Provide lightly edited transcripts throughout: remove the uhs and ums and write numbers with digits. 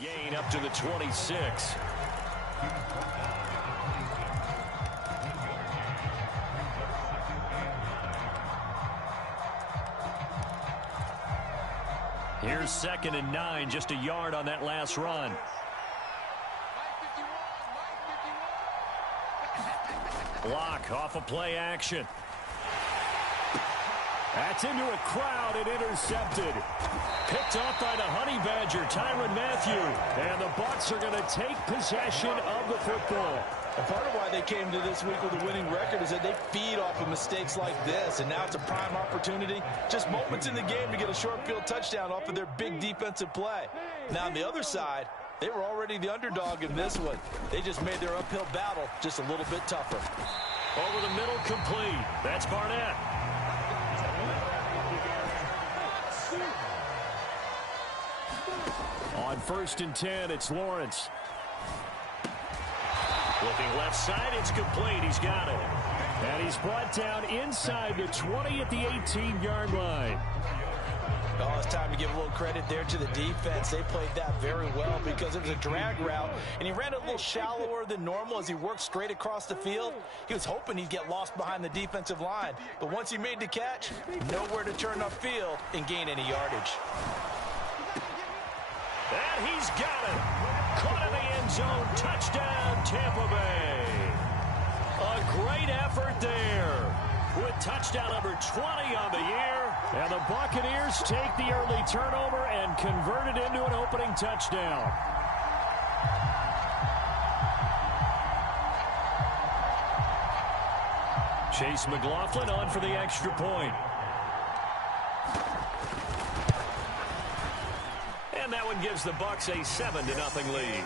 gain up to the 26. Here's 2nd and 9, just a yard on that last run. Block off of play action. That's into a crowd and intercepted. Picked off by the Honey Badger, Tyrann Mathieu. And the Bucs are going to take possession of the football. And part of why they came to this week with a winning record is that they feed off of mistakes like this. And now it's a prime opportunity. Just moments in the game to get a short field touchdown off of their big defensive play. Now on the other side, they were already the underdog in this one. They just made their uphill battle just a little bit tougher. Over the middle, complete. That's Barnett. On 1st and 10, it's Lawrence. Looking left side, it's complete. He's got it. And he's brought down inside the 20 at the 18-yard line. Oh, it's time to give a little credit there to the defense. They played that very well because it was a drag route, and he ran a little shallower than normal as he worked straight across the field. He was hoping he'd get lost behind the defensive line, but once he made the catch, nowhere to turn upfield and gain any yardage. And he's got it. Caught in the end zone. Touchdown, Tampa Bay. A great effort there with touchdown number 20 on the year. And the Buccaneers take the early turnover and convert it into an opening touchdown. Chase McLaughlin on for the extra point. And that one gives the Bucs a 7-0 lead.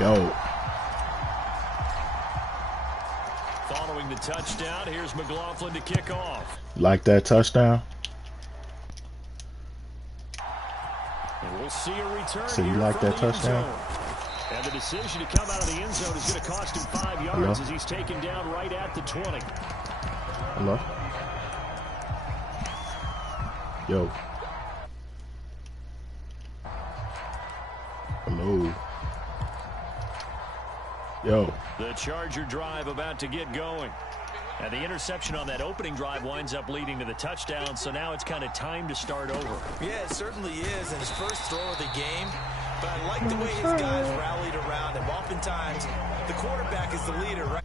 Yo. Following the touchdown, here's McLaughlin to kick off. Like that touchdown? And we'll see a return. So you like that touchdown? And the decision to come out of the end zone is going to cost him 5 yards as he's taken down right at the 20. Hello? Yo. Hello. Yo. The Charger drive about to get going. And the interception on that opening drive winds up leading to the touchdown, so now it's kind of time to start over. Yeah, it certainly is, and his first throw of the game. But I like the way his guys rallied around him. Oftentimes, the quarterback is the leader, right?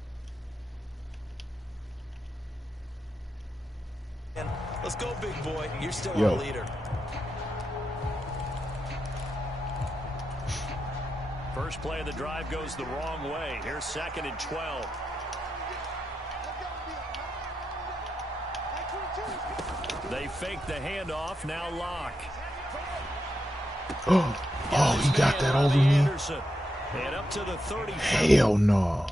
And let's go, big boy. You're still our leader. First play of the drive goes the wrong way. Here's 2nd and 12. They fake the handoff. Now Locke. Oh, he got that over me. And up to the 30. Hell no.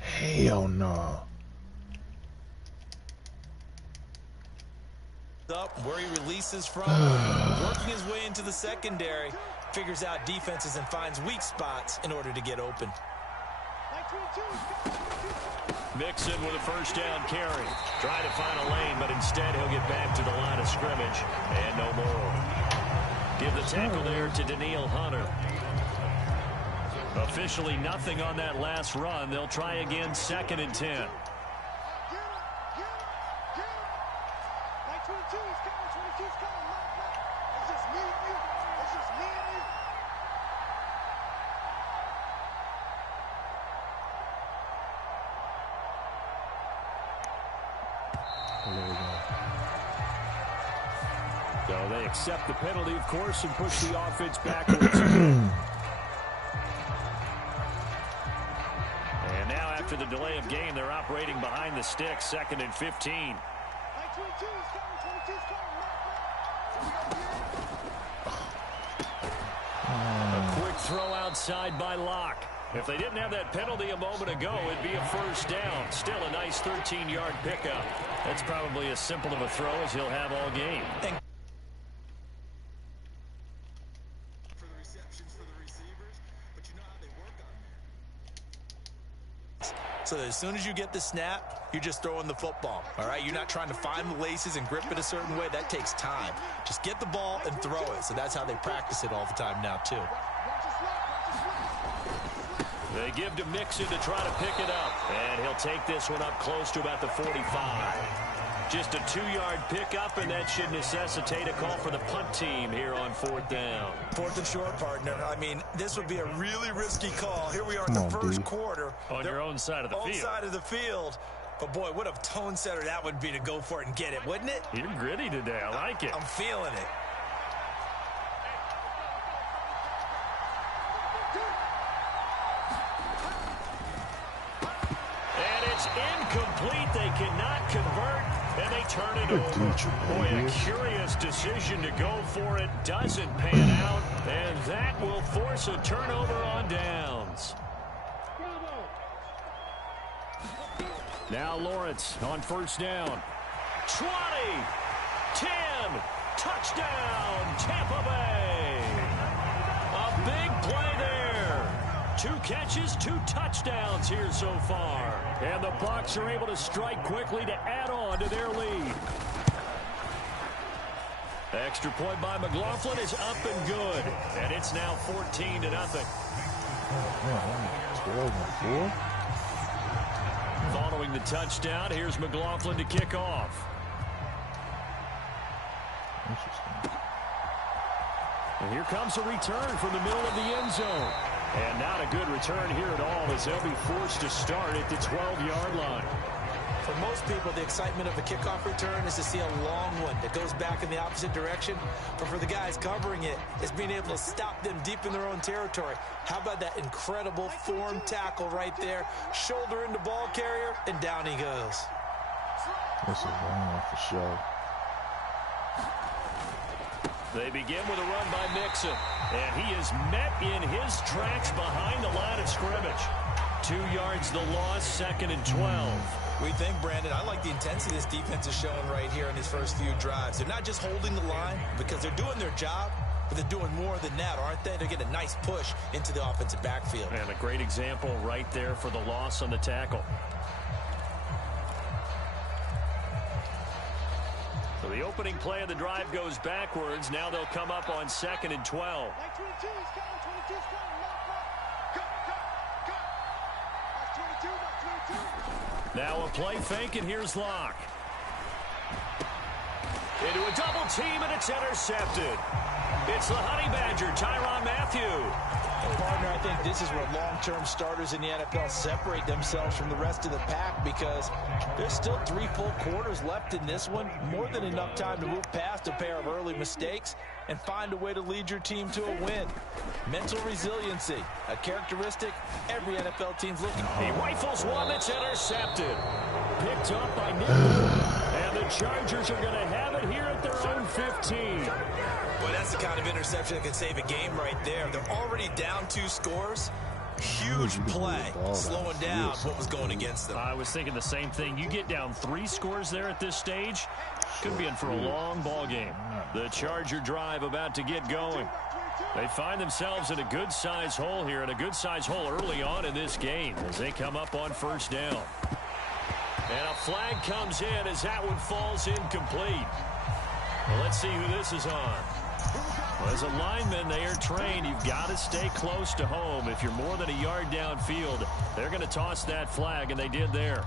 Hell no. Up where he releases from, working his way into the secondary, figures out defenses and finds weak spots in order to get open. Mixon with a first down carry. Try to find a lane, but instead he'll get back to the line of scrimmage. And no more. Give the tackle there to Danielle Hunter. Officially nothing on that last run. They'll try again 2nd and 10. So they accept the penalty, of course, and push the offense backwards. And now after the delay of game. They're operating behind the sticks, 2nd and 15. A quick throw outside by Locke. If they didn't have that penalty a moment ago, it'd be a first down. Still a nice 13-yard pickup. That's probably as simple of a throw as he'll have all game. So that as soon as you get the snap, you're just throwing the football, all right? You're not trying to find the laces and grip it a certain way. That takes time. Just get the ball and throw it. So that's how they practice it all the time now, too. They give to Mixon to try to pick it up. And he'll take this one up close to about the 45. Just a 2-yard pickup, and that should necessitate a call for the punt team here on 4th down. 4th and short, partner. I mean, this would be a really risky call. Here we are in the first quarter. On your own side of the field. On side of the field. But, boy, what a tone setter that would be to go for it and get it, wouldn't it? You're gritty today. I like it. I'm feeling it. And it's incomplete. They cannot convert. And they turn it over. Boy, a curious decision to go for it. Doesn't pan out. And that will force a turnover on downs. Now Lawrence on first down. 20, 10, touchdown, Tampa Bay. A big play there. 2 catches, 2 touchdowns here so far. And the Bucs are able to strike quickly to add on to their lead. The extra point by McLaughlin is up and good. And it's now 14-0. Following the touchdown, here's McLaughlin to kick off. And here comes a return from the middle of the end zone. And not a good return here at all, as they'll be forced to start at the 12-yard line. For most people, the excitement of a kickoff return is to see a long one that goes back in the opposite direction. But for the guys covering it, it's being able to stop them deep in their own territory. How about that incredible form tackle right there? Shoulder into ball carrier, and down he goes. This is wrong for sure. They begin with a run by Mixon. And he is met in his tracks behind the line of scrimmage. 2 yards the loss, 2nd and 12. We think, Brandon, I like the intensity this defense is showing right here in these first few drives. They're not just holding the line because they're doing their job, but they're doing more than that, aren't they? They're getting a nice push into the offensive backfield. And a great example right there for the loss on the tackle. So the opening play of the drive goes backwards. Now they'll come up on 2nd and 12. Now a play fake, and here's Locke. Into a double team, and it's intercepted. It's the Honey Badger, Tyrann Mathieu. And partner, I think this is where long-term starters in the NFL separate themselves from the rest of the pack, because there's still 3 full quarters left in this one. More than enough time to move past a pair of early mistakes and find a way to lead your team to a win. Mental resiliency, a characteristic every NFL team's looking for. He rifles one that's intercepted. Picked up by Nick. And the Chargers are going to have it here at their own 15. Boy, that's the kind of interception that can save a game right there. They're already down 2 scores. Huge play, slowing down what was going against them. I was thinking the same thing. You get down 3 scores there at this stage, could be in for a long ball game. The Charger drive about to get going. They find themselves in a good-sized hole here, and a good-sized hole early on in this game as they come up on first down. And a flag comes in as that one falls incomplete. Well, let's see who this is on. Well, as a lineman, they are trained. You've got to stay close to home. If you're more than a yard downfield, they're going to toss that flag, and they did there.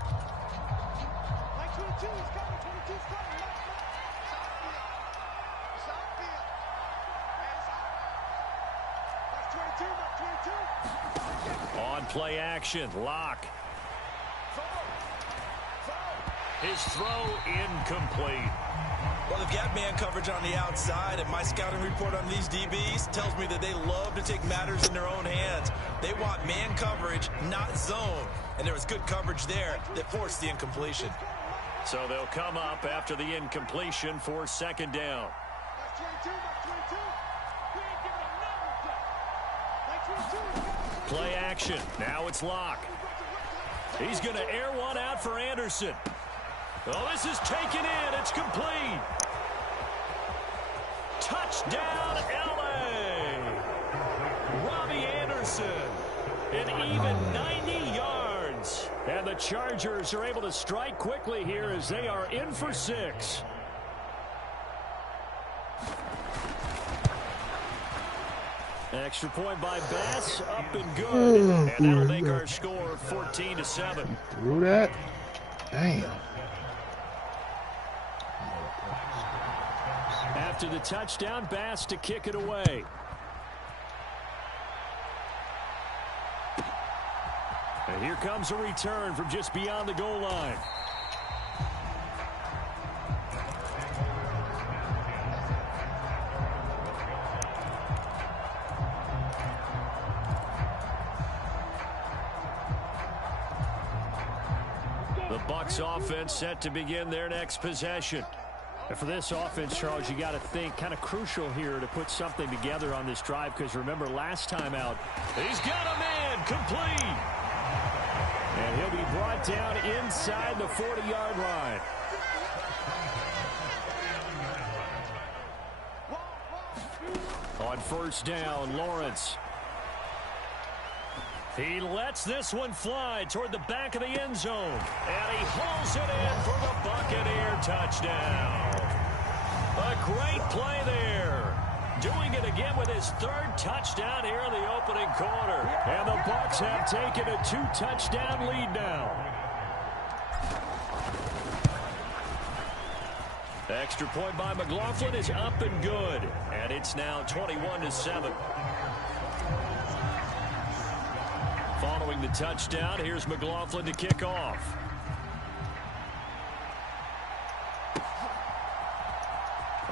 On play action, Locke. His throw incomplete. Well, they've got man coverage on the outside, and my scouting report on these DBs tells me that they love to take matters in their own hands. They want man coverage, not zone. and there was good coverage there that forced the incompletion. So they'll come up after the incompletion for second down. Play action. Now it's Locke. He's going to air one out for Anderson. Oh, this is taken in. It's complete. Touchdown, L.A. Robbie Anderson. An even 90 yards. And the Chargers are able to strike quickly here as they are in for 6. Extra point by Bass, up and good. And that'll make our score 14-7. Threw that? Damn. After the touchdown, Bass to kick it away. And here comes a return from just beyond the goal line. The Bucs offense set to begin their next possession. And for this offense, Charles, you got to think kind of crucial here to put something together on this drive, because remember last time out, he's got a man complete. And he'll be brought down inside the 40-yard line. On first down, Lawrence. He lets this one fly toward the back of the end zone. And he hauls it in for the Buccaneer touchdown. A great play there. Doing it again with his 3rd touchdown here in the opening quarter. And the Bucs have taken a 2-touchdown lead now. Extra point by McLaughlin is up and good. And it's now 21-7. Following the touchdown, here's McLaughlin to kick off.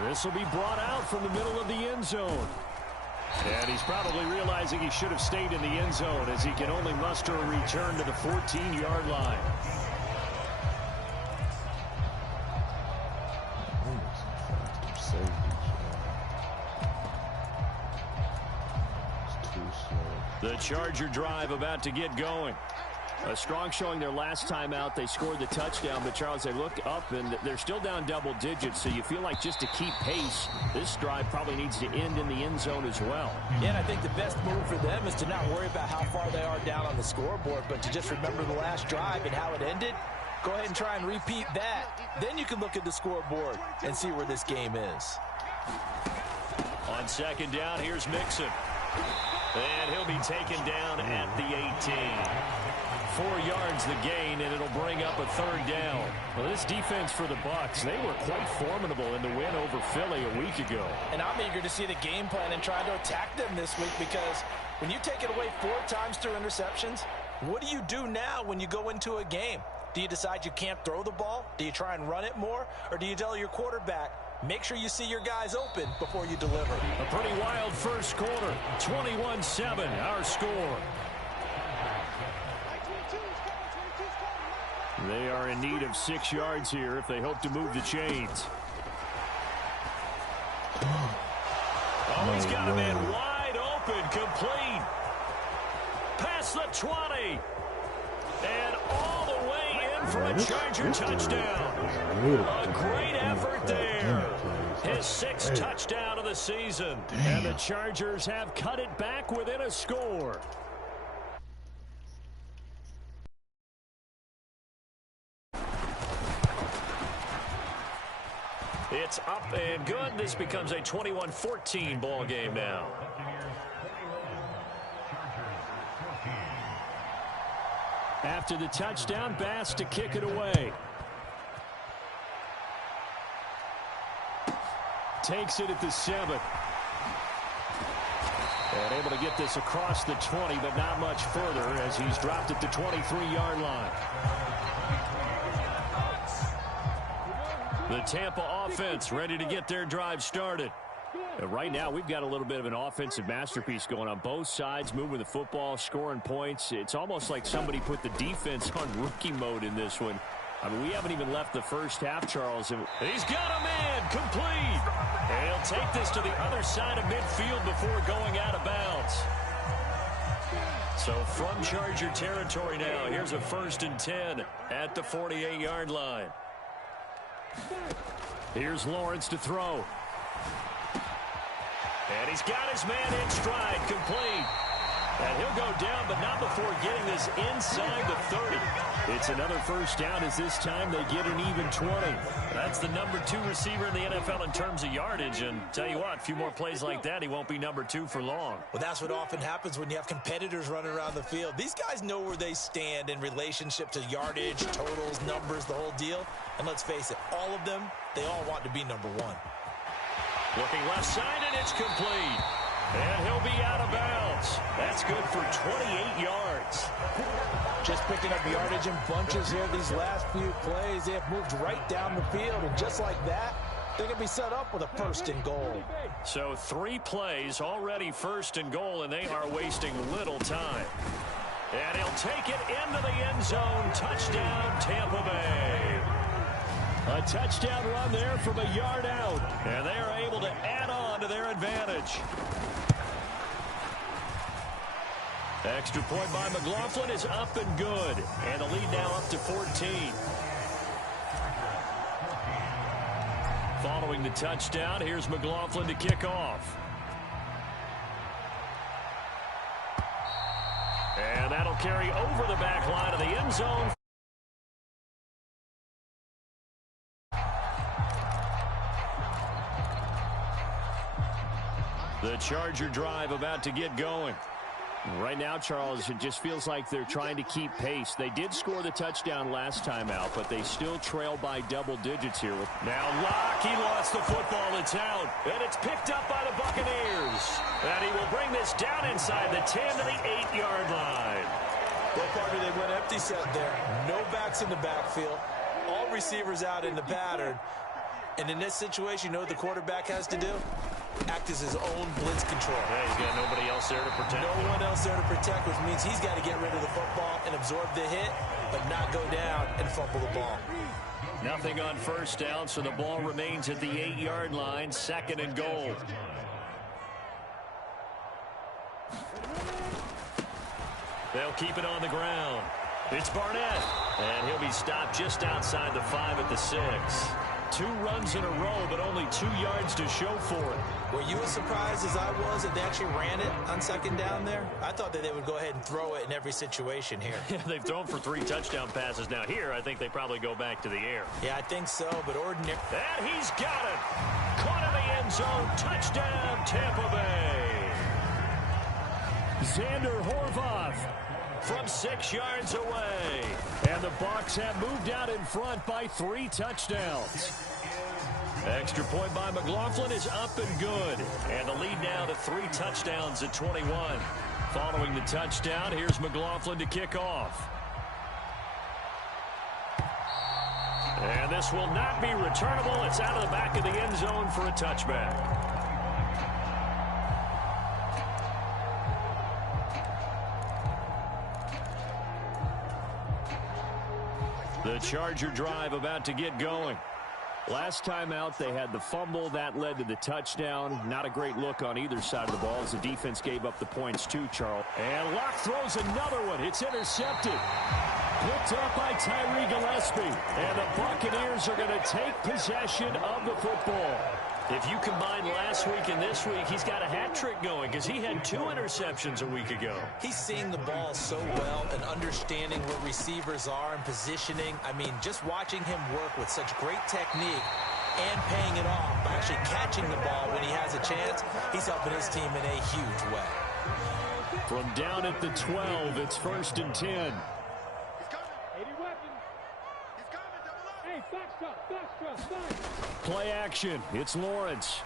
This will be brought out from the middle of the end zone. And he's probably realizing he should have stayed in the end zone, as he can only muster a return to the 14-yard line. The Charger drive about to get going. A strong showing their last time out. They scored the touchdown, but Charles, they look up and they're still down double digits, so you feel like just to keep pace, this drive probably needs to end in the end zone as well. Yeah, and I think the best move for them is to not worry about how far they are down on the scoreboard, but to just remember the last drive and how it ended. Go ahead and try and repeat that. Then you can look at the scoreboard and see where this game is. On second down, here's Mixon. And he'll be taken down at the 18. 4 yards the gain, and it'll bring up a 3rd down. Well, this defense for the Bucs, they were quite formidable in the win over Philly a week ago. And I'm eager to see the game plan and try to attack them this week, because when you take it away 4 times through interceptions, what do you do now when you go into a game? Do you decide you can't throw the ball? Do you try and run it more? Or do you tell your quarterback, make sure you see your guys open before you deliver? A pretty wild first quarter. 21-7, our score. They are in need of 6 yards here if they hope to move the chains. Oh, he's got a man wide open, complete. Past the 20. And all the way in for a Charger touchdown. A great effort there. His 6th touchdown of the season. And the Chargers have cut it back within a score. It's up and good. This becomes a 21-14 ball game now. After the touchdown, Bass to kick it away. Takes it at the 7. And able to get this across the 20, but not much further as he's dropped at the 23-yard line. The Tampa offense ready to get their drive started. Right now, we've got a little bit of an offensive masterpiece going on both sides, moving the football, scoring points. It's almost like somebody put the defense on rookie mode in this one. I mean, we haven't even left the first half, Charles. He's got a man complete. And he'll take this to the other side of midfield before going out of bounds. So from Charger territory now, here's a 1st and 10 at the 48-yard line. Here's Lawrence to throw. And he's got his man in stride, complete. And he'll go down, but not before getting this inside the 30. It's another 1st down as this time they get an even 20. That's the number 2 receiver in the NFL in terms of yardage. And tell you what, a few more plays like that, he won't be number 2 for long. Well, that's what often happens when you have competitors running around the field. These guys know where they stand in relationship to yardage, totals, numbers, the whole deal. And let's face it, all of them, they all want to be number 1. Looking left side, and it's complete. And he'll be out of bounds. That's good for 28 yards. Just picking up yardage in bunches here these last few plays. They have moved right down the field, and just like that, they're going to be set up with a 1st and goal. So 3 plays, already 1st and goal, and they are wasting little time. And he'll take it into the end zone. Touchdown, Tampa Bay. A touchdown run there from a yard out. And they are able to add on to their advantage. Extra point by McLaughlin is up and good. And the lead now up to 14. Following the touchdown, here's McLaughlin to kick off. And that'll carry over the back line of the end zone. The Charger drive about to get going. Right now, Charles, it just feels like they're trying to keep pace. They did score the touchdown last time out, but they still trail by double digits here. Now Locke, he lost the football. It's out, and it's picked up by the Buccaneers. And he will bring this down inside the 10 to the 8-yard line. Well, partner, they went empty set there. No backs in the backfield. All receivers out in the pattern. And in this situation, you know what the quarterback has to do? Act as his own blitz control. Yeah, he's got nobody else there to protect. No one else there to protect, which means he's got to get rid of the football and absorb the hit, but not go down and fumble the ball. Nothing on 1st down, so the ball remains at the 8-yard line, 2nd and goal. They'll keep it on the ground. It's Barnett, and he'll be stopped just outside the 5 at the 6. 2 runs in a row, but only 2 yards to show for it. Were you as surprised as I was that they actually ran it on 2nd down there? I thought that they would go ahead and throw it in every situation here. Yeah, they've thrown for 3 touchdown passes. Now here, I think they probably go back to the air. Yeah, I think so, but ordinary. And he's got it. Caught in the end zone. Touchdown, Tampa Bay. Xander Horvath from 6 yards away. And the Bucs have moved out in front by 3 touchdowns. Extra point by McLaughlin is up and good. And the lead now to 3 touchdowns at 21. Following the touchdown, here's McLaughlin to kick off. And this will not be returnable. It's out of the back of the end zone for a touchback. The Charger drive about to get going. Last time out, they had the fumble. That led to the touchdown. Not a great look on either side of the ball as the defense gave up the points too, Charles. And Locke throws another one. It's intercepted. Picked up by Tyree Gillespie. And the Buccaneers are going to take possession of the football. If you combine last week and this week, he's got a hat trick going because he had 2 interceptions a week ago. He's seeing the ball so well and understanding where receivers are and positioning. I mean, just watching him work with such great technique and paying it off by actually catching the ball when he has a chance, he's helping his team in a huge way. From down at the 12, it's 1st and 10. Play action. It's Lawrence.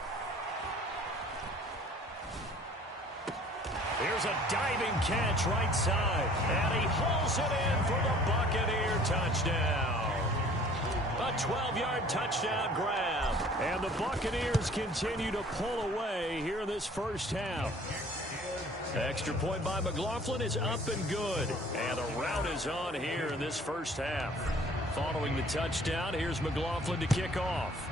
Here's a diving catch right side. And he hauls it in for the Buccaneer touchdown. A 12-yard touchdown grab. And the Buccaneers continue to pull away here in this first half. Extra point by McLaughlin is up and good. And the route is on here in this first half. Following the touchdown, here's McLaughlin to kick off.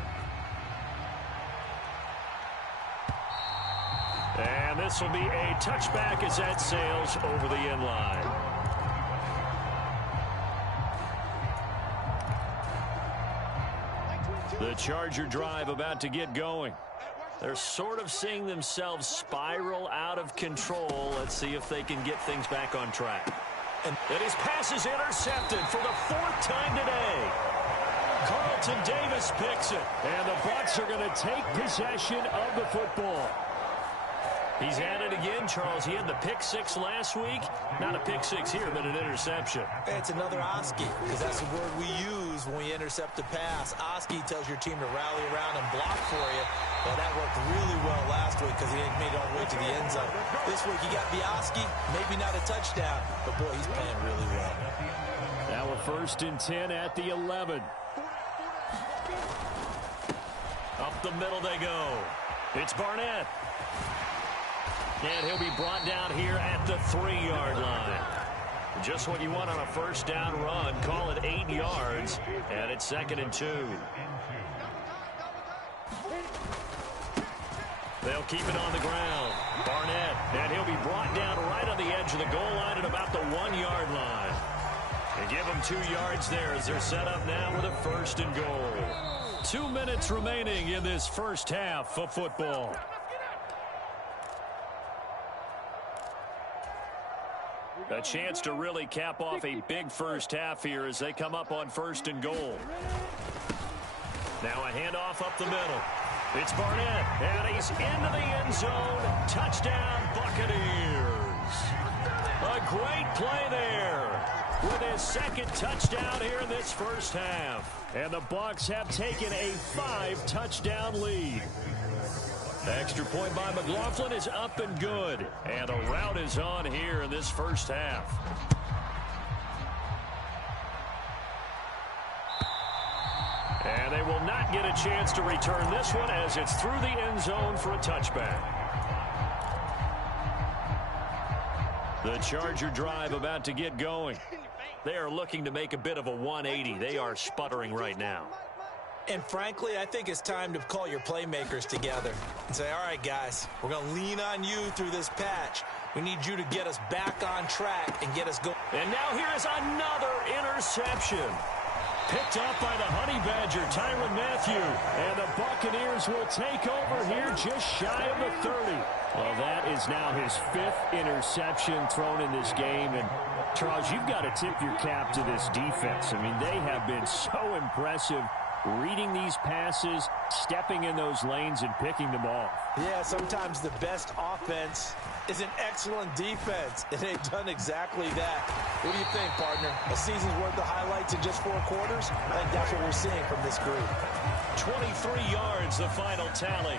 And this will be a touchback as that sails over the end line. The Charger drive about to get going. They're sort of seeing themselves spiral out of control. Let's see if they can get things back on track. And his pass is intercepted for the 4th time today. Carlton Davis picks it. And the Bucs are going to take possession of the football. He's at it again, Charles. He had the pick 6 last week. Not a pick 6 here, but an interception. It's another Oski, because that's the word we use when we intercept a pass. Oski tells your team to rally around and block for you. Well, that worked really well last week because he made it all the way to the end zone. This week he got the Oski, maybe not a touchdown, but boy, he's playing really well. Now a 1st and 10 at the 11. Up the middle they go. It's Barnett. And he'll be brought down here at the 3-yard line. Just what you want on a 1st down run. Call it 8 yards. And it's 2nd and 2. They'll keep it on the ground. Barnett. And he'll be brought down right on the edge of the goal line at about the 1-yard line. They give him 2 yards there as they're set up now with a 1st and goal. 2 minutes remaining in this first half of football. A chance to really cap off a big first half here as they come up on 1st and goal. Now a handoff up the middle. It's Barnett, and he's into the end zone. Touchdown, Buccaneers. A great play there with his 2nd touchdown here in this first half. And the Bucs have taken a 5-touchdown lead. The extra point by McLaughlin is up and good. And a route is on here in this first half. And they will not get a chance to return this one as it's through the end zone for a touchback. The Charger drive about to get going. They are looking to make a bit of a 180. They are sputtering right now. And frankly, I think it's time to call your playmakers together and say, all right, guys, we're going to lean on you through this patch. We need you to get us back on track and get us going. And now here is another interception. Picked up by the Honey Badger, Tyrann Mathieu. And the Buccaneers will take over here just shy of the 30. Well, that is now his 5th interception thrown in this game. And, Charles, you've got to tip your cap to this defense. I mean, they have been so impressive reading these passes, stepping in those lanes, and picking them off. Yeah, sometimes the best offense is an excellent defense, and they've done exactly that. What do you think, partner? A season's worth of highlights in just 4 quarters? I think that's what we're seeing from this group. 23 yards, the final tally.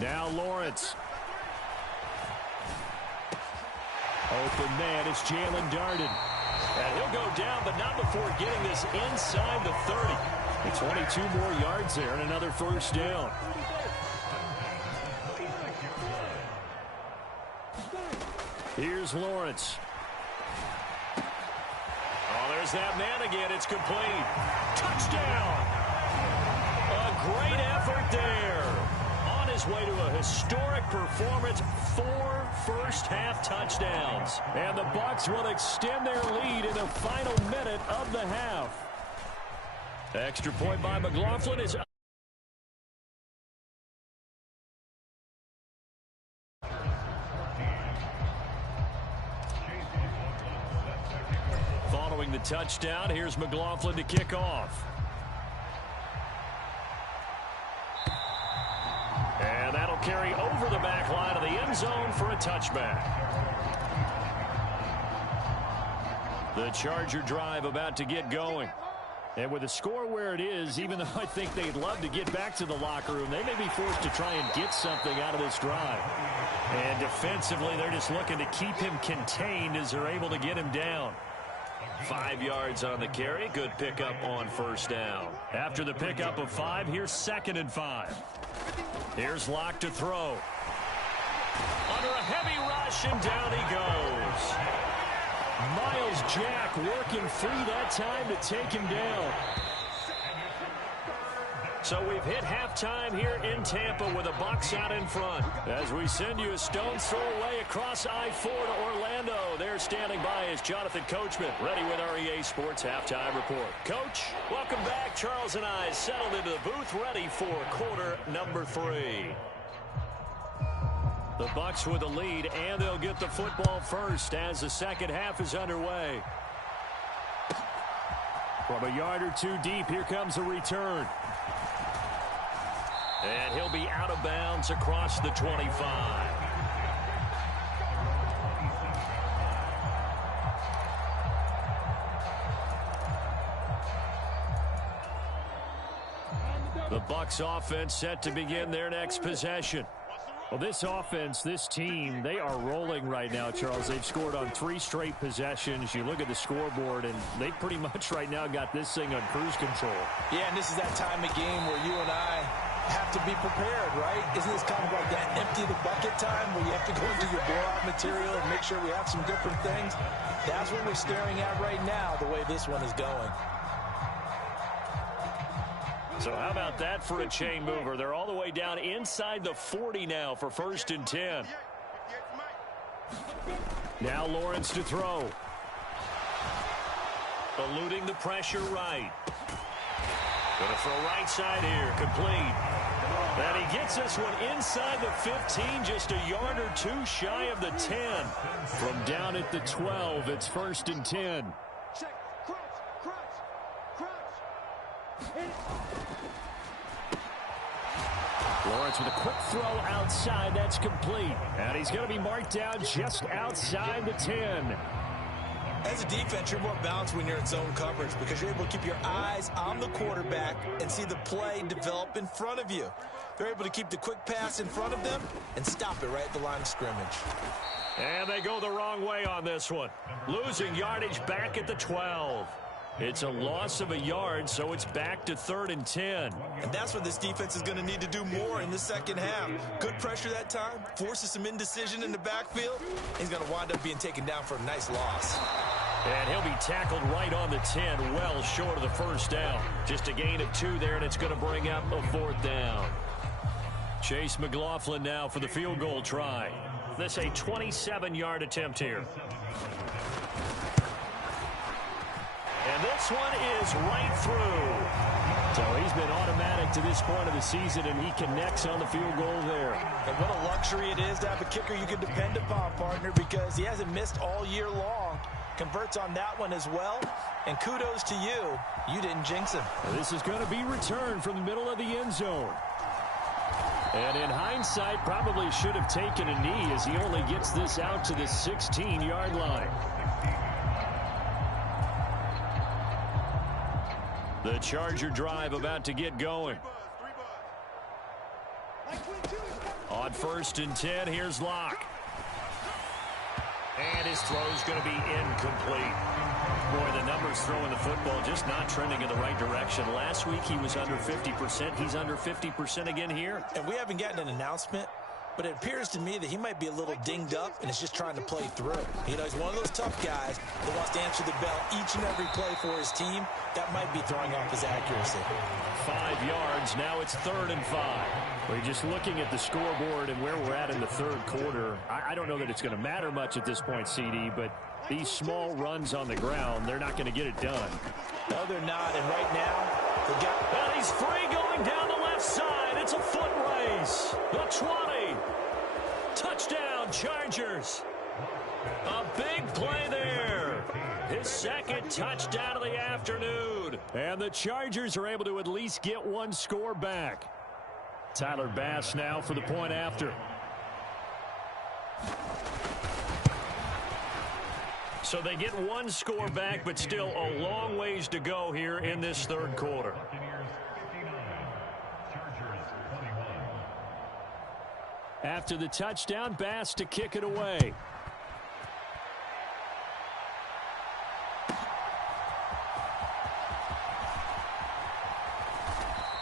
Now Lawrence. Open man, it's Jalen Darden. And he'll go down, but not before getting this inside the 30. And 22 more yards there and another 1st down. Here's Lawrence. Oh, there's that man again. It's complete. Touchdown. A great effort there. On his way to a historic performance, 4 first-half touchdowns. And the Bucs will extend their lead in the final minute of the half. Extra point by McLaughlin is up. Following the touchdown, here's McLaughlin to kick off. And that'll carry over the back line of the end zone for a touchback. The Charger drive about to get going. And with the score where it is, even though I think they'd love to get back to the locker room, they may be forced to try and get something out of this drive. And defensively, they're just looking to keep him contained as they're able to get him down. 5 yards on the carry. Good pickup on first down. After the pickup of 5, here's 2nd and 5. Here's Locke to throw. Under a heavy rush, and down he goes. Miles Jack working free that time to take him down. So we've hit halftime here in Tampa with the Bucs out in front. As we send you a stone's throw away across I-4 to Orlando. There standing by is Jonathan Coachman, ready with our EA Sports Halftime Report. Coach, welcome back. Charles and I settled into the booth, ready for quarter number 3. The Bucs with the lead, and they'll get the football first as the second half is underway. From a yard or 2 deep, here comes a return. And he'll be out of bounds across the 25. The Bucs offense set to begin their next possession. Well, this offense, this team, they are rolling right now, Charles. They've scored on 3 straight possessions. You look at the scoreboard, and they pretty much right now got this thing on cruise control. Yeah, and this is that time of game where you and I have to be prepared, right? Isn't this kind of like that empty the bucket time where you have to go into your blowout material and make sure we have some different things? That's what we're staring at right now, the way this one is going. So how about that for a chain mover? They're all the way down inside the 40 now for 1st and 10. Now Lawrence to throw. Eluding the pressure right. Going to throw right side here, complete. And he gets this one inside the 15, just a yard or 2 shy of the 10. From down at the 12, it's 1st and 10. Lawrence with a quick throw outside. That's complete. And he's going to be marked down just outside the 10. As a defense, you're more balanced when you're in zone coverage because you're able to keep your eyes on the quarterback and see the play develop in front of you. They're able to keep the quick pass in front of them and stop it right at the line of scrimmage. And they go the wrong way on this one. Losing yardage back at the 12. It's a loss of a yard, so it's back to 3rd and 10. And that's what this defense is going to need to do more in the second half. Good pressure that time, forces some indecision in the backfield. He's going to wind up being taken down for a nice loss. And he'll be tackled right on the 10, well short of the first down. Just a gain of 2 there, and it's going to bring up a 4th down. Chase McLaughlin now for the field goal try. This a 27-yard attempt here. And this one is right through. So he's been automatic to this point of the season, and he connects on the field goal there. And what a luxury it is to have a kicker you can depend upon, partner, because he hasn't missed all year long. Converts on that one as well. And kudos to you. You didn't jinx him. This is going to be returned from the middle of the end zone. And in hindsight, probably should have taken a knee as he only gets this out to the 16-yard line. The Charger drive about to get going. On 1st and 10, here's Locke. And his throw's going to be incomplete. Boy, the numbers throwing the football just not trending in the right direction. Last week he was under 50%. He's under 50% again here. And we haven't gotten an announcement, but it appears to me that he might be a little dinged up and is just trying to play through. You know, he's one of those tough guys that wants to answer the bell each and every play for his team. That might be throwing off his accuracy. 5 yards. Now it's 3rd and 5. We're just looking at the scoreboard and where we're at in the 3rd quarter. I don't know that it's going to matter much at this point, CD, but these small runs on the ground, they're not going to get it done. No, they're not. And right now, they got... And he's free going down the left side. It's a foot race. The 20. Touchdown, Chargers. A big play there. His 2nd touchdown of the afternoon. And the Chargers are able to at least get 1 score back. Tyler Bass now for the point after. So they get one score back, but still a long ways to go here in this third quarter. After the touchdown, Bass to kick it away.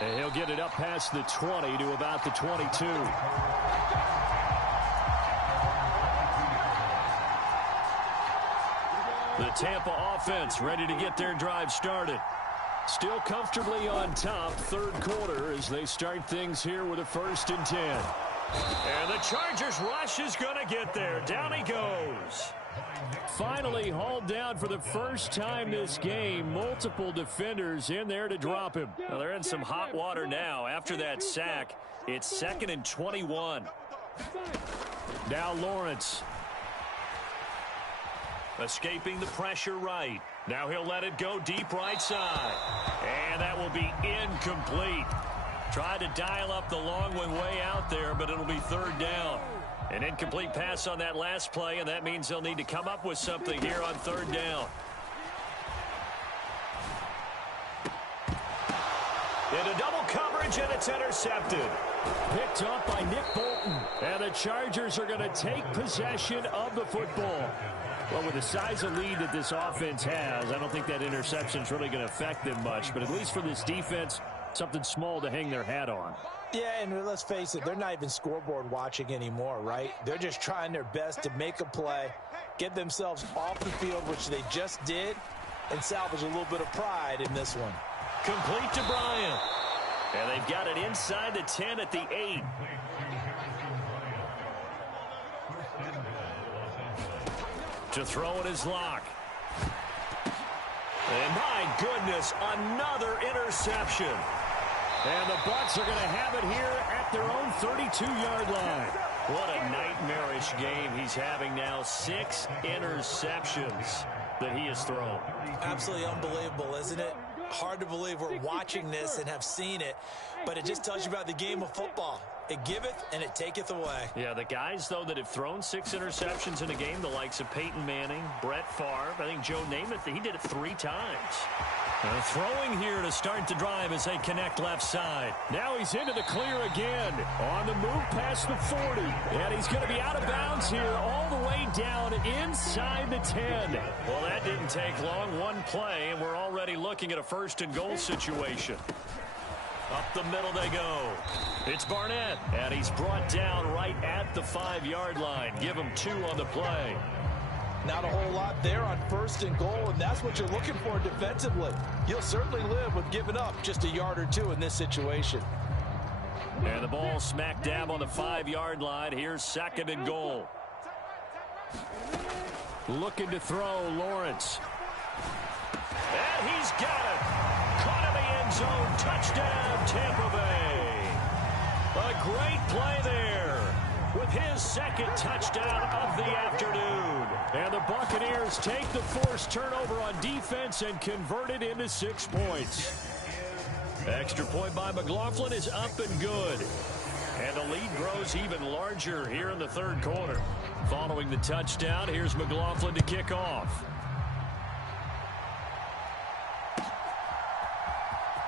And he'll get it up past the 20 to about the 22. The Tampa offense ready to get their drive started. Still comfortably on top, third quarter, as they start things here with a 1st and 10. And the Chargers rush is going to get there. Down he goes. Finally hauled down for the first time this game. Multiple defenders in there to drop him. Well, they're in some hot water now. After that sack, it's 2nd and 21. Now Lawrence. Escaping the pressure right. Now he'll let it go deep right side. And that will be incomplete. Tried to dial up the long one way out there, but it'll be 3rd down. An incomplete pass on that last play, and that means they'll need to come up with something here on 3rd down. Into double coverage, and it's intercepted. Picked up by Nick Bolton. And the Chargers are going to take possession of the football. Well, with the size of lead that this offense has, I don't think that interception is really going to affect them much. But at least for this defense, something small to hang their hat on. Yeah, and let's face it, they're not even scoreboard watching anymore, right? They're just trying their best to make a play, get themselves off the field, which they just did, and salvage a little bit of pride in this one. Complete to Bryant. And they've got it inside the 10 at the 8. To throw it is Locke. And my goodness, another interception. And the Bucs are going to have it here at their own 32-yard line. What a nightmarish game he's having now. 6 interceptions that he has thrown. Absolutely unbelievable, isn't it? Hard to believe we're watching this and have seen it, but it just tells you about the game of football. It giveth and it taketh away. Yeah, the guys, though, that have thrown 6 interceptions in a game, the likes of Peyton Manning, Brett Favre, I think Joe Namath, he did it 3 times. Throwing here to start the drive as they connect left side. Now he's into the clear again. On the move past the 40. And he's going to be out of bounds here all the way down inside the 10. Well, that didn't take long. One play, and we're already looking at a 1st and goal situation. Up the middle they go. It's Barnett, and he's brought down right at the 5-yard line. Give him 2 on the play. Not a whole lot there on 1st and goal, and that's what you're looking for defensively. You'll certainly live with giving up just a yard or 2 in this situation. And the ball smack dab on the 5-yard line. Here's 2nd and goal. Looking to throw, Lawrence. And he's got it. Caught in the end zone. Touchdown, Tampa Bay. A great play there with his 2nd touchdown of the afternoon. And the Buccaneers take the forced turnover on defense and convert it into 6 points. Extra point by McLaughlin is up and good. And the lead grows even larger here in the 3rd quarter. Following the touchdown, here's McLaughlin to kick off.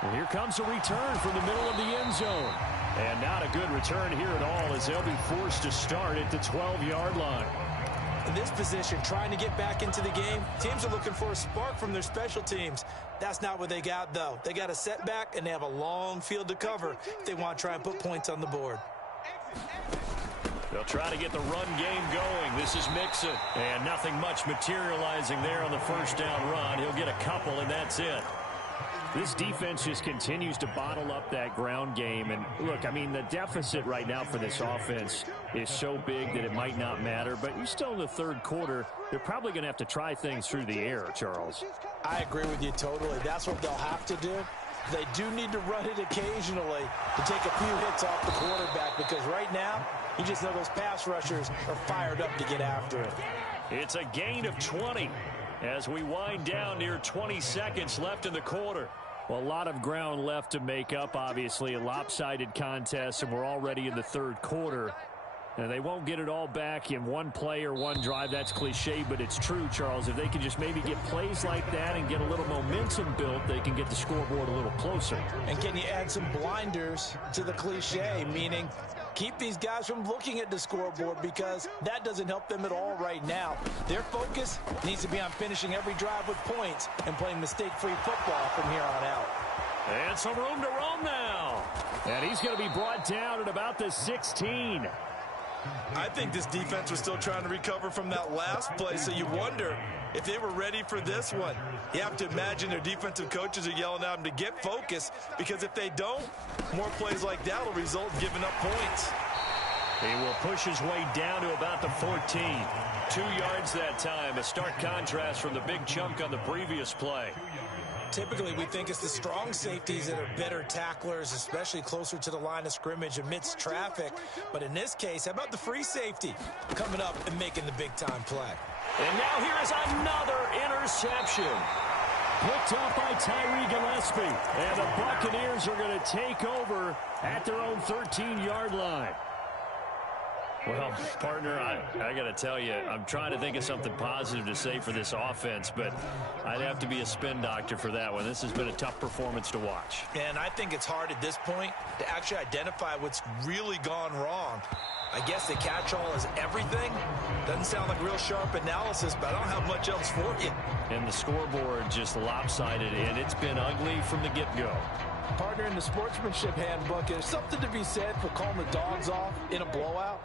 Well, here comes a return from the middle of the end zone. And not a good return here at all, as they'll be forced to start at the 12-yard line. In this position, trying to get back into the game, teams are looking for a spark from their special teams. That's not what they got, though. They got a setback, and they have a long field to cover if they want to try and put points on the board. They'll try to get the run game going. This is Mixon. And nothing much materializing there on the 1st down run. He'll get a couple, and that's it. This defense just continues to bottle up that ground game. And, look, I mean, the deficit right now for this offense is so big that it might not matter. But you're still in the 3rd quarter. They're probably going to have to try things through the air, Charles. I agree with you totally. That's what they'll have to do. They do need to run it occasionally to take a few hits off the quarterback, because right now, you just know those pass rushers are fired up to get after it. It's a gain of 20 as we wind down near 20 seconds left in the quarter. Well, a lot of ground left to make up, obviously. A lopsided contest, and we're already in the 3rd quarter. And they won't get it all back in one play or one drive. That's cliche, but it's true, Charles. If they can just maybe get plays like that and get a little momentum built, they can get the scoreboard a little closer. And can you add some blinders to the cliche, meaning keep these guys from looking at the scoreboard, because that doesn't help them at all right now. Their focus needs to be on finishing every drive with points and playing mistake-free football from here on out. And some room to roam now. And he's going to be brought down at about the 16. I think this defense was still trying to recover from that last play, so you wonder if they were ready for this one. You have to imagine their defensive coaches are yelling at them to get focused, because if they don't, more plays like that will result in giving up points. He will push his way down to about the 14. 2 yards that time, a stark contrast from the big chunk on the previous play. Typically, we think it's the strong safeties that are better tacklers, especially closer to the line of scrimmage amidst traffic. But in this case, how about the free safety coming up and making the big-time play? And now here is another interception. Picked up by Tyree Gillespie. And the Buccaneers are going to take over at their own 13-yard line. Well, partner, I got to tell you, I'm trying to think of something positive to say for this offense, but I'd have to be a spin doctor for that one. This has been a tough performance to watch. And I think it's hard at this point to actually identify what's really gone wrong. I guess the catch-all is everything. Doesn't sound like real sharp analysis, but I don't have much else for you. And the scoreboard just lopsided, and it's been ugly from the get-go. Partner, in the sportsmanship handbook, there's something to be said for calling the dogs off in a blowout.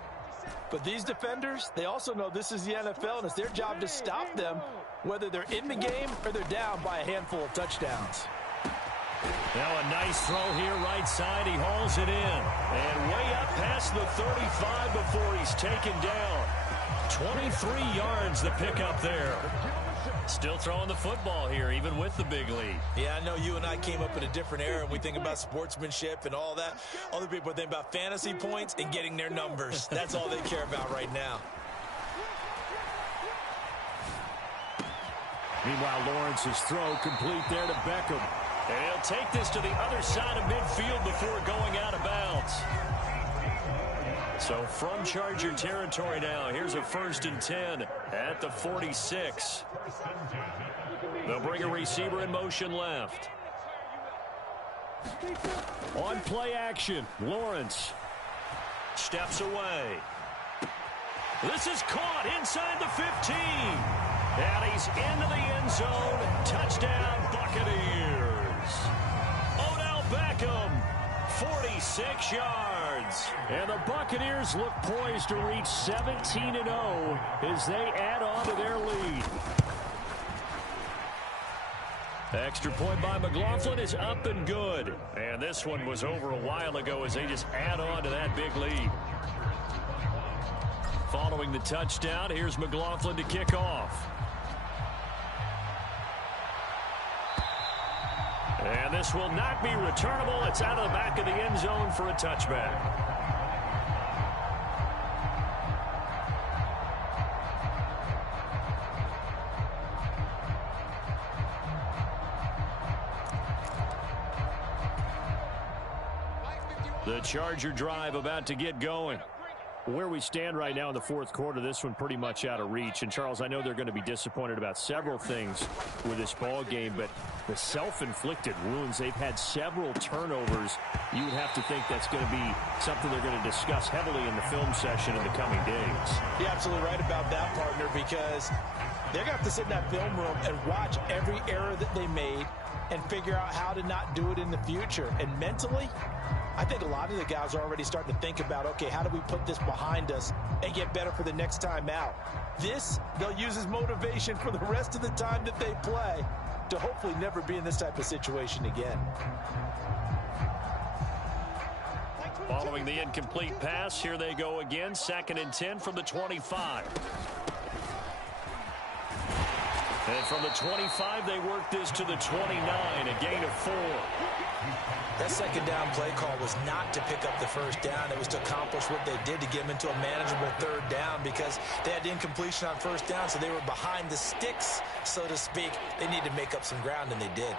But these defenders, they also know this is the NFL, and it's their job to stop them, whether they're in the game or they're down by a handful of touchdowns. Now a nice throw here right side. He hauls it in. And way up past the 35 before he's taken down. 23 yards the pickup there. Still throwing the football here, even with the big lead. Yeah, I know you and I came up in a different era, and we think about sportsmanship and all that. Other people think about fantasy points and getting their numbers. That's all they care about right now. Meanwhile, Lawrence's throw complete there to Beckham. And he'll take this to the other side of midfield before going out of bounds. So from Charger territory now, here's a 1st and 10 at the 46. They'll bring a receiver in motion left. On play action, Lawrence steps away. This is caught inside the 15. And he's into the end zone. Touchdown, Buccaneers. Odell Beckham, 46 yards. And the Buccaneers look poised to reach 17-0 as they add on to their lead. Extra point by McLaughlin is up and good. And this one was over a while ago as they just add on to that big lead. Following the touchdown, here's McLaughlin to kick off. And this will not be returnable. It's out of the back of the end zone for a touchback. The Charger drive about to get going. Where we stand right now in the fourth quarter, this one pretty much out of reach. And, Charles, I know they're going to be disappointed about several things with this ball game, but the self-inflicted wounds, they've had several turnovers. You would have to think that's going to be something they're going to discuss heavily in the film session in the coming days. You're absolutely right about that, partner, because they're going to have to sit in that film room and watch every error that they made and figure out how to not do it in the future. And mentally, I think a lot of the guys are already starting to think about, okay, how do we put this behind us and get better for the next time out? This, they'll use as motivation for the rest of the time that they play to hopefully never be in this type of situation again. Following the incomplete pass, here they go again. 2nd and 10 from the 25. And from the 25, they work this to the 29, a gain of 4. That second down play call was not to pick up the first down. It was to accomplish what they did to get them into a manageable 3rd down because they had incompletion on 1st down, so they were behind the sticks, so to speak. They needed to make up some ground, and they did.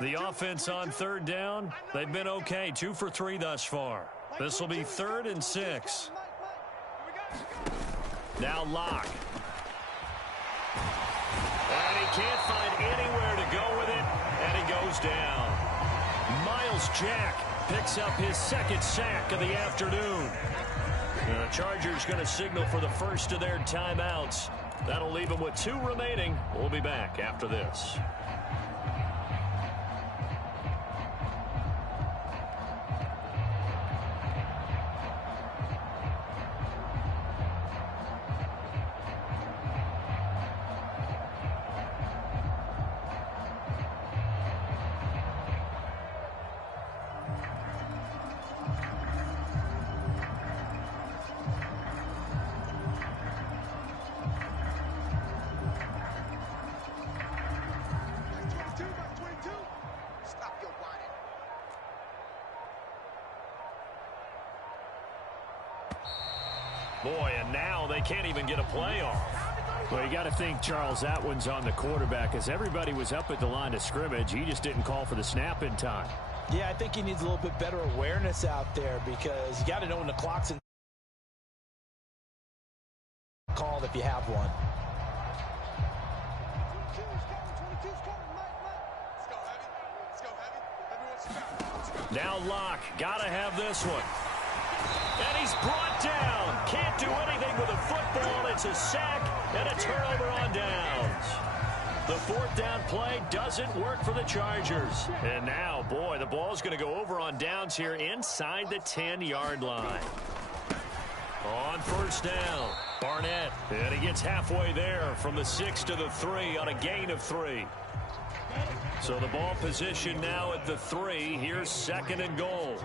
The offense on third down, they've been okay. 2 for 3 thus far. This will be 3rd and 6. Now Locke. And he can't find anywhere to go with it, and he goes down. Miles Jack picks up his 2nd sack of the afternoon. The Chargers going to signal for the first of their timeouts. That'll leave them with 2 remaining. We'll be back after this. Boy, and now they can't even get a play off. Well, you got to think, Charles, that one's on the quarterback, as everybody was up at the line of scrimmage. He just didn't call for the snap in time. Yeah, I think he needs a little bit better awareness out there, because you got to know when the clock's in called if you have one. Now Locke, got to have this one. And he's brought down. Can't do anything with a football. It's a sack and a turnover on downs. The 4th down play doesn't work for the Chargers. And now, boy, the ball's going to go over on downs here inside the 10-yard line. On 1st down, Barnett. And he gets halfway there from the 6 to the 3 on a gain of 3. So the ball position now at the 3. Here's 2nd and goal.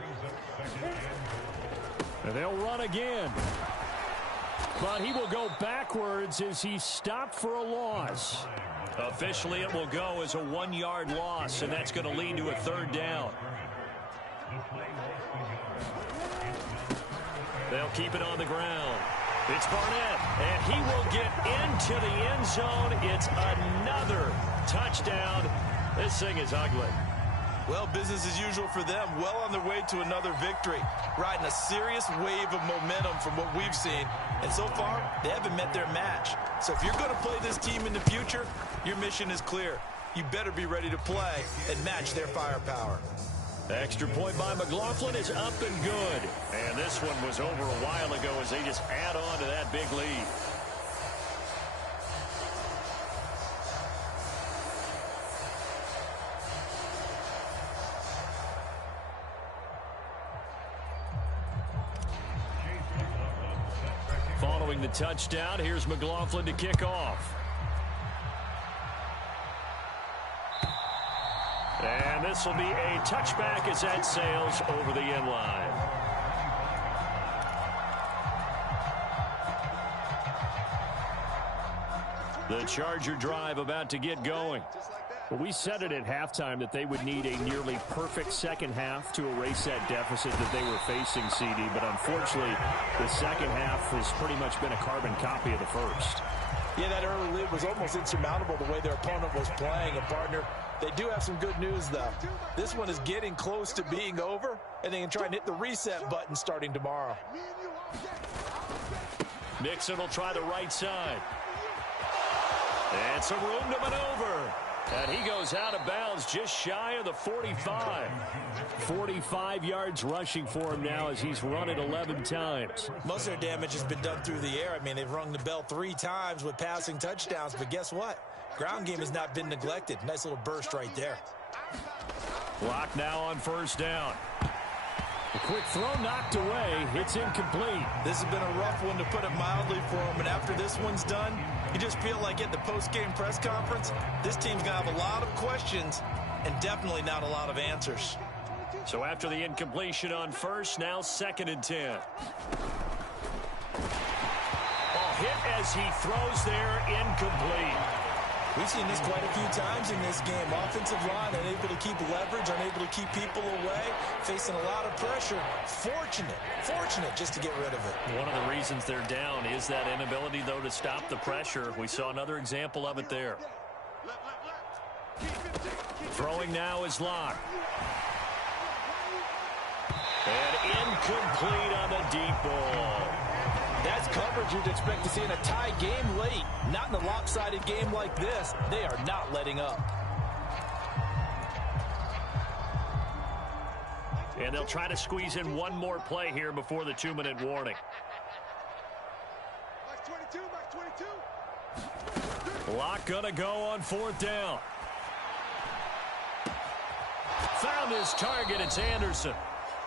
And they'll run again. But he will go backwards as he's stopped for a loss. Officially, it will go as a 1-yard loss, and that's going to lead to a 3rd down. They'll keep it on the ground. It's Barnett, and he will get into the end zone. It's another touchdown. This thing is ugly. Well, business as usual for them. Well on their way to another victory. Riding a serious wave of momentum from what we've seen. And so far, they haven't met their match. So if you're going to play this team in the future, your mission is clear. You better be ready to play and match their firepower. Extra point by McLaughlin is up and good. And this one was over a while ago as they just add on to that big lead. Following the touchdown, here's McLaughlin to kick off. And this will be a touchback as that sails over the end line. The Charger drive about to get going. Well, we said it at halftime that they would need a nearly perfect second half to erase that deficit that they were facing, CD. But unfortunately, the second half has pretty much been a carbon copy of the first. Yeah, that early lead was almost insurmountable the way their opponent was playing. And, partner, they do have some good news, though. This one is getting close to being over, and they can try and hit the reset button starting tomorrow. Nixon will try the right side. And some room to maneuver. And he goes out of bounds just shy of the 45. 45 yards rushing for him now as he's run it 11 times. Most of their damage has been done through the air. I mean, they've rung the bell 3 times with passing touchdowns. But guess what? Ground game has not been neglected. Nice little burst right there. Clock now on 1st down. A quick throw knocked away. It's incomplete. This has been a rough one, to put it mildly, for him. And after this one's done, you just feel like at the post-game press conference, this team's going to have a lot of questions and definitely not a lot of answers. So after the incompletion on 1st, now 2nd and 10. Ball hit as he throws there, incomplete. We've seen this quite a few times in this game. Offensive line unable to keep leverage, unable to keep people away, facing a lot of pressure. Fortunate just to get rid of it. One of the reasons they're down is that inability, though, to stop the pressure. We saw another example of it there. Keep it Throwing now is Locke. And incomplete on the deep ball. That's coverage you'd expect to see in a tie game late. Not in a lopsided game like this. They are not letting up. And they'll try to squeeze in one more play here before the 2-minute warning. Locke gonna go on 4th down. Found his target. It's Anderson.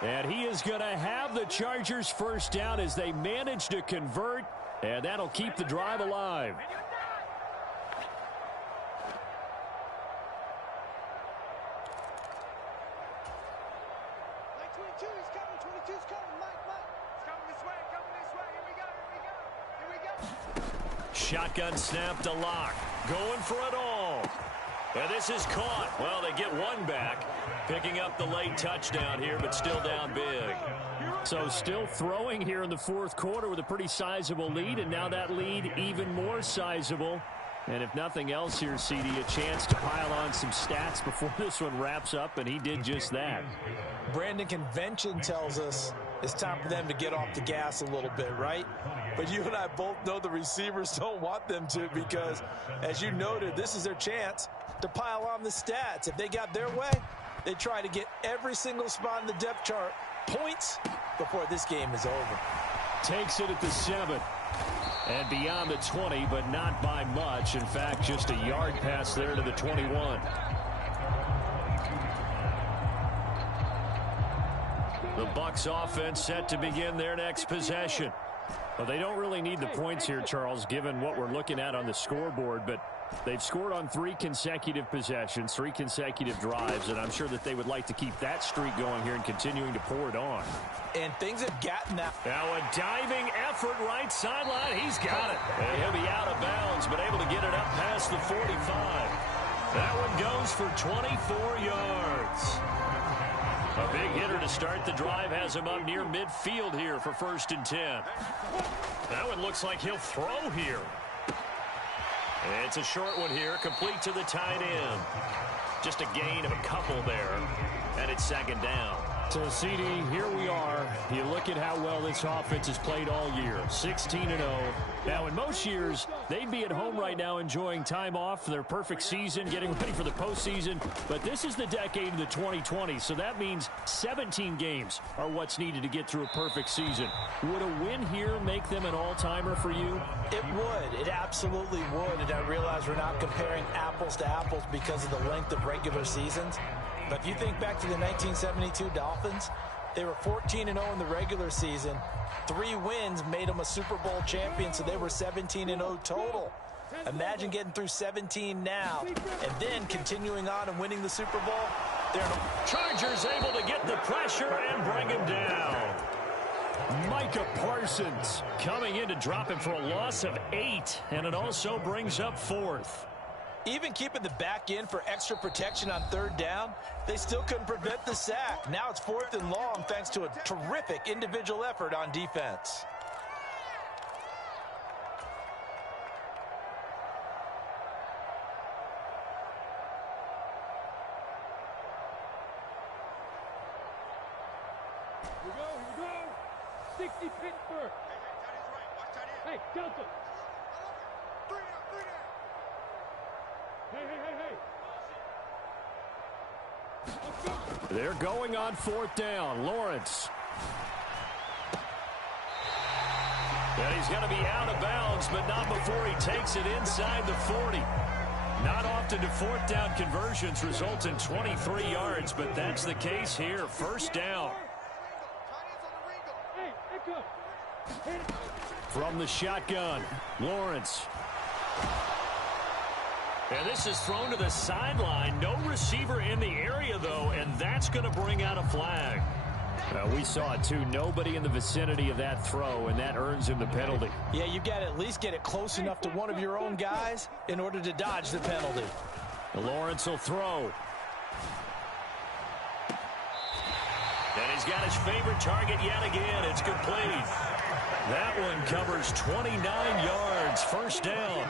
And he is going to have the Chargers first down as they manage to convert. And that'll keep the drive alive. Shotgun snap to Locke. Going for it all. And this is caught. Well, they get one back. Picking up the late touchdown here, but still down big. So still throwing here in the 4th quarter with a pretty sizable lead, and now that lead even more sizable. And if nothing else here, CD, a chance to pile on some stats before this one wraps up, and he did just that. Brandon, convention tells us it's time for them to get off the gas a little bit, right? But you and I both know the receivers don't want them to because, as you noted, this is their chance to pile on the stats. If they got their way, they try to get every single spot in the depth chart points before this game is over. Takes it at the 7. And beyond the 20, but not by much. In fact, just a yard pass there to the 21. The Bucs offense set to begin their next possession. Well, they don't really need the points here, Charles, given what we're looking at on the scoreboard, but they've scored on 3 consecutive possessions, 3 consecutive drives, and I'm sure that they would like to keep that streak going here and continuing to pour it on. And things have gotten that. Now a diving effort right sideline. He's got it. And he'll be out of bounds, but able to get it up past the 45. That one goes for 24 yards. A big hitter to start the drive has him up near midfield here for 1st and 10. That one looks like he'll throw here. It's a short one here, complete to the tight end. Just a gain of a couple there, and it's 2nd down. So, CD, here we are. You look at how well this offense has played all year, 16-0. Now, in most years, they'd be at home right now enjoying time off, their perfect season, getting ready for the postseason. But this is the decade of the 2020s, so that means 17 games are what's needed to get through a perfect season. Would a win here make them an all-timer for you? It would. It absolutely would. And I realize we're not comparing apples to apples because of the length of regular seasons. But if you think back to the 1972 Dolphins, they were 14-0 in the regular season. 3 wins made them a Super Bowl champion, so they were 17-0 total. Imagine getting through 17 now and then continuing on and winning the Super Bowl. Chargers able to get the pressure and bring him down. Micah Parsons coming in to drop him for a loss of 8, and it also brings up 4th. Even keeping the back in for extra protection on 3rd down, they still couldn't prevent the sack. Now it's 4th and long thanks to a terrific individual effort on defense. Here we go. 60 Pittsburgh. Hey, Delta. 3 down. Hey. They're going on 4th down. Lawrence. And he's going to be out of bounds, but not before he takes it inside the 40. Not often do 4th down conversions result in 23 yards, but that's the case here. 1st down. From the shotgun, Lawrence. And this is thrown to the sideline. No receiver in the area, though, and that's going to bring out a flag. We saw it, too. Nobody in the vicinity of that throw, and that earns him the penalty. Yeah, you've got to at least get it close enough to one of your own guys in order to dodge the penalty. Lawrence will throw. And he's got his favorite target yet again. It's complete. That one covers 29 yards. 1st down.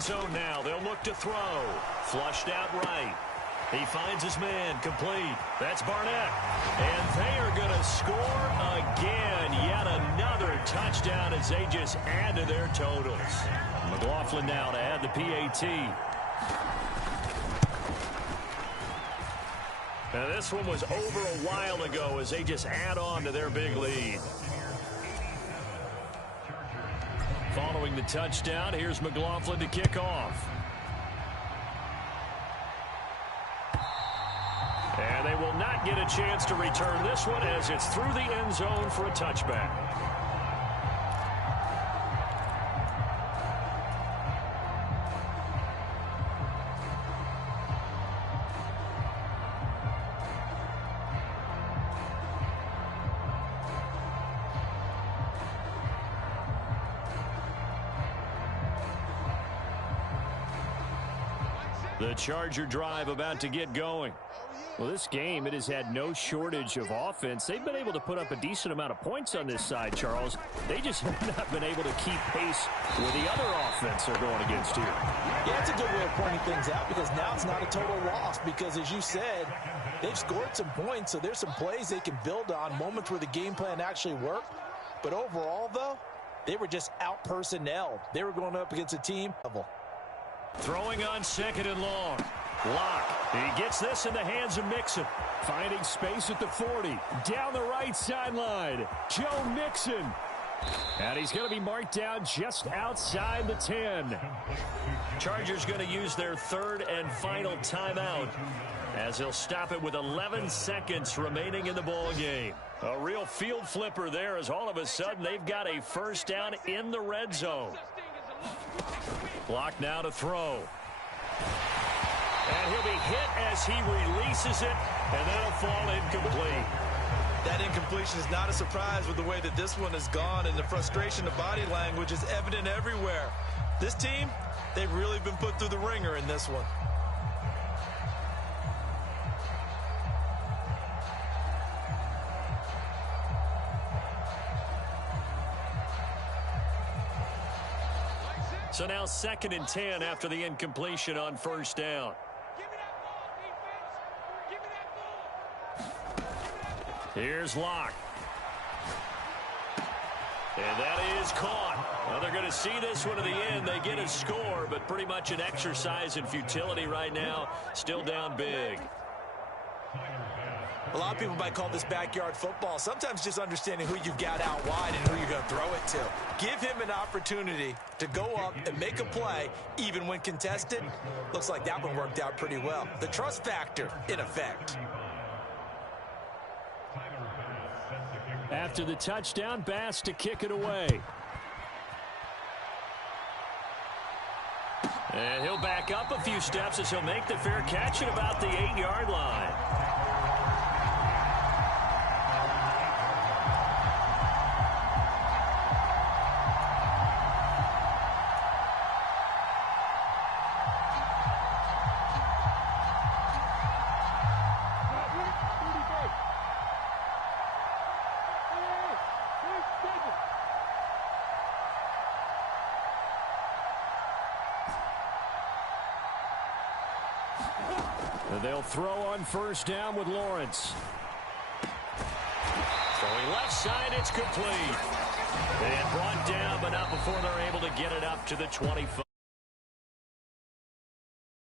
end zone now. They'll look to throw. Flushed out right. He finds his man, complete. That's Barnett. And they are going to score again. Yet another touchdown as they just add to their totals. McLaughlin now to add the PAT. Now this one was over a while ago as they just add on to their big lead. Following the touchdown, here's McLaughlin to kick off. And they will not get a chance to return this one as it's through the end zone for a touchback. The Charger drive about to get going. Well, this game, it has had no shortage of offense. They've been able to put up a decent amount of points on this side, Charles. They just have not been able to keep pace with the other offense they're going against here. Yeah, it's a good way of pointing things out because now it's not a total loss because, as you said, they've scored some points, so there's some plays they can build on, moments where the game plan actually worked. But overall, though, they were just out-personnelled. They were going up against a team level. Throwing on second and long. Lock. He gets this in the hands of Mixon. Finding space at the 40. Down the right sideline. Joe Mixon. And he's going to be marked down just outside the 10. Chargers going to use their third and final timeout as they'll stop it with 11 seconds remaining in the ball game. A real field flipper there as all of a sudden they've got a first down in the red zone. Block now to throw. And he'll be hit as he releases it, and that'll fall incomplete. That incompletion is not a surprise with the way that this one has gone, and the frustration of body language is evident everywhere. This team, they've really been put through the ringer in this one. So now 2nd and 10 after the incompletion on first down. Here's Locke. And that is caught. Well, they're going to see this one to the end. They get a score, but pretty much an exercise in futility right now. Still down big. A lot of people might call this backyard football. Sometimes just understanding who you've got out wide and who you're going to throw it to. Give him an opportunity to go up and make a play, even when contested. Looks like that one worked out pretty well. The trust factor, in effect. After the touchdown, Bass to kick it away. And he'll back up a few steps as he'll make the fair catch at about the 8-yard line. They'll throw on first down with Lawrence. Throwing left side, it's complete. And brought down, but not before they're able to get it up to the 25.